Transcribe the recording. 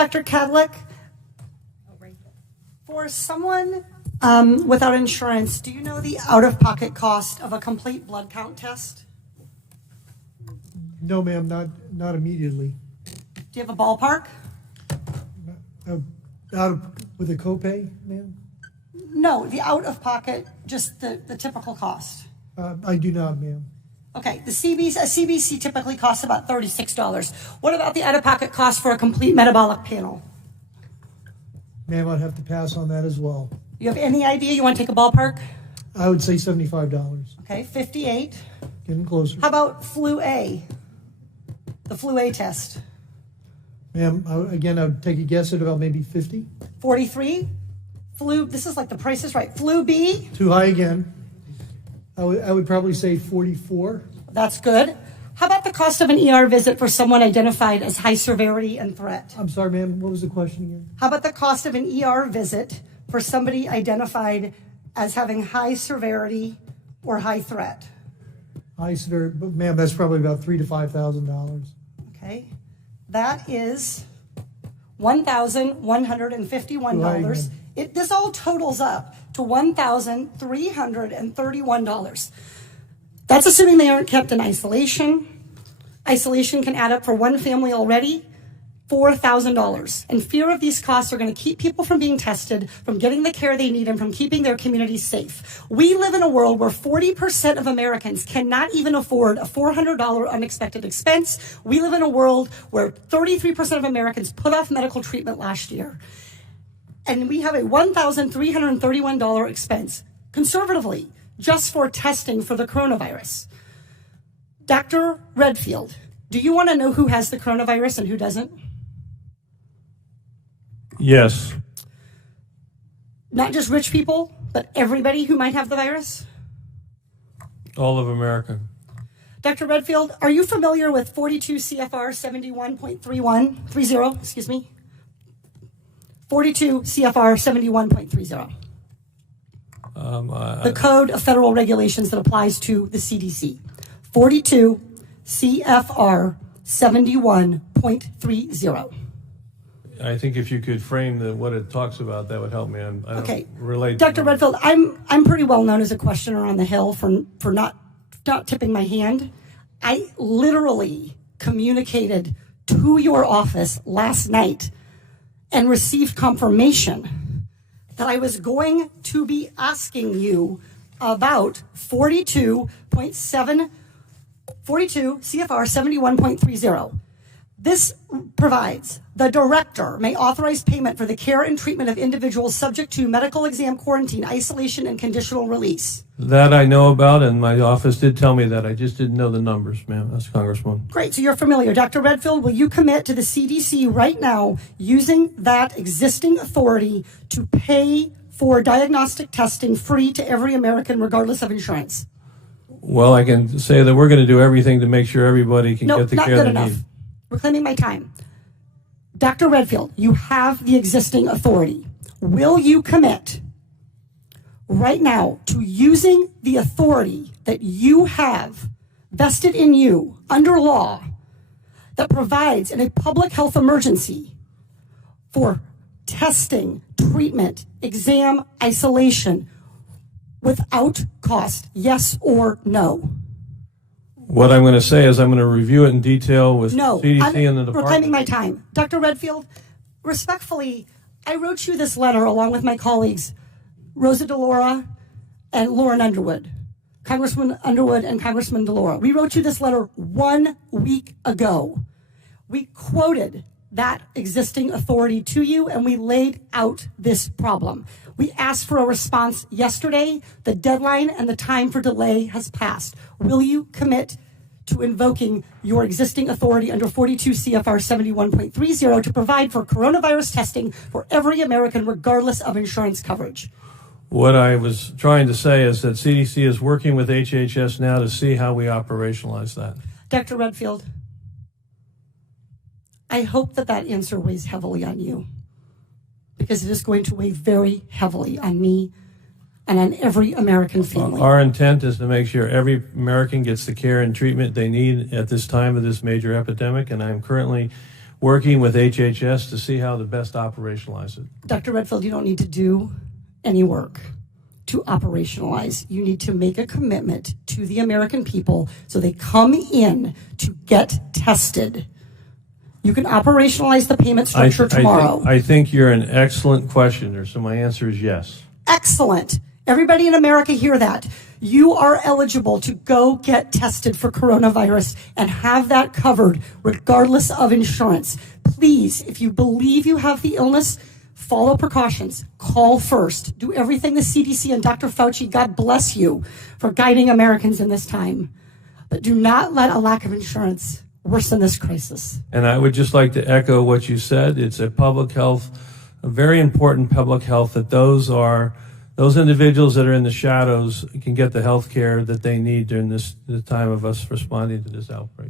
Dr. Kadlik, for someone without insurance, do you know the out-of-pocket cost of a complete blood count test? No, ma'am, not immediately. Do you have a ballpark? With a copay, ma'am? No, the out-of-pocket, just the typical cost. I do not, ma'am. Okay, a CBC typically costs about $36. What about the out-of-pocket cost for a complete metabolic panel? Ma'am, I'd have to pass on that as well. You have any idea? You want to take a ballpark? I would say $75. Okay, 58. Getting closer. How about flu A? The flu A test. Ma'am, again, I would take a guess at about maybe 50. 43. Flu, this is like the Price is Right. Flu B. Too high again. I would probably say 44. That's good. How about the cost of an ER visit for someone identified as high severity and threat? I'm sorry, ma'am, what was the question again? How about the cost of an ER visit for somebody identified as having high severity or high threat? High severity, but ma'am, that's probably about $3,000 to $5,000. Okay. That is $1,151. This all totals up to $1,331. That's assuming they aren't kept in isolation. Isolation can add up for one family already, $4,000. And fear of these costs are going to keep people from being tested, from getting the care they need, and from keeping their communities safe. We live in a world where 40% of Americans cannot even afford a $400 unexpected expense. We live in a world where 33% of Americans put off medical treatment last year. And we have a $1,331 expense, conservatively, just for testing for the coronavirus. Dr. Redfield, do you want to know who has the coronavirus and who doesn't? Yes. Not just rich people, but everybody who might have the virus? All of America. Dr. Redfield, are you familiar with 42 CFR 71.30, excuse me? 42 CFR 71.30. The Code of Federal Regulations that applies to the CDC. 42 CFR 71.30. I think if you could frame what it talks about, that would help me. I Okay. don't relate. Dr. Redfield, I'm pretty well known as a questioner on the Hill for not tipping my hand. I literally communicated to your office last night and received confirmation that I was going to be asking you about 42 CFR 71.30. This provides the director may authorize payment for the care and treatment of individuals subject to medical exam, quarantine, isolation, and conditional release. That I know about, and my office did tell me that. I just didn't know the numbers, ma'am. That's Congresswoman. Great, so you're familiar. Dr. Redfield, will you commit to the CDC right now using that existing authority to pay for diagnostic testing free to every American regardless of insurance? Well, I can say that we're going to do everything to make sure everybody can get the not care good they enough. need. Reclaiming my time. Dr. Redfield, you have the existing authority. Will you commit right now to using the authority that you have vested in you under law that provides in a public health emergency for testing, treatment, exam, isolation without cost? Yes or no? What I'm going to say is I'm going to review it in detail with CDC I'm and the department. reclaiming my time. Dr. Redfield, respectfully, I wrote you this letter along with my colleagues, Rosa DeLaura and Lauren Underwood, Congressman Underwood and Congressman DeLaura. We wrote you this letter 1 week ago. We quoted that existing authority to you, and we laid out this problem. We asked for a response yesterday. The deadline and the time for delay has passed. Will you commit to invoking your existing authority under 42 CFR 71.30 to provide for coronavirus testing for every American, regardless of insurance coverage? What I was trying to say is that CDC is working with HHS now to see how we operationalize that. Dr. Redfield, I hope that answer weighs heavily on you, because it is going to weigh very heavily on me and on every American family. Our intent is to make sure every American gets the care and treatment they need at this time of this major epidemic, and I'm currently working with HHS to see how to best operationalize it. Dr. Redfield, you don't need to do any work to operationalize. You need to make a commitment to the American people so they come in to get tested. You can operationalize the payment structure tomorrow. I think you're an excellent questioner, so my answer is yes. Excellent. Everybody in America hear that. You are eligible to go get tested for coronavirus and have that covered regardless of insurance. Please, if you believe you have the illness, follow precautions. Call first. Do everything the CDC and Dr. Fauci, God bless you, for guiding Americans in this time. But do not let a lack of insurance worsen this crisis. And I would just like to echo what you said. It's a public health, a very important public health, that those individuals that are in the shadows can get the health care that they need during the time of us responding to this outbreak.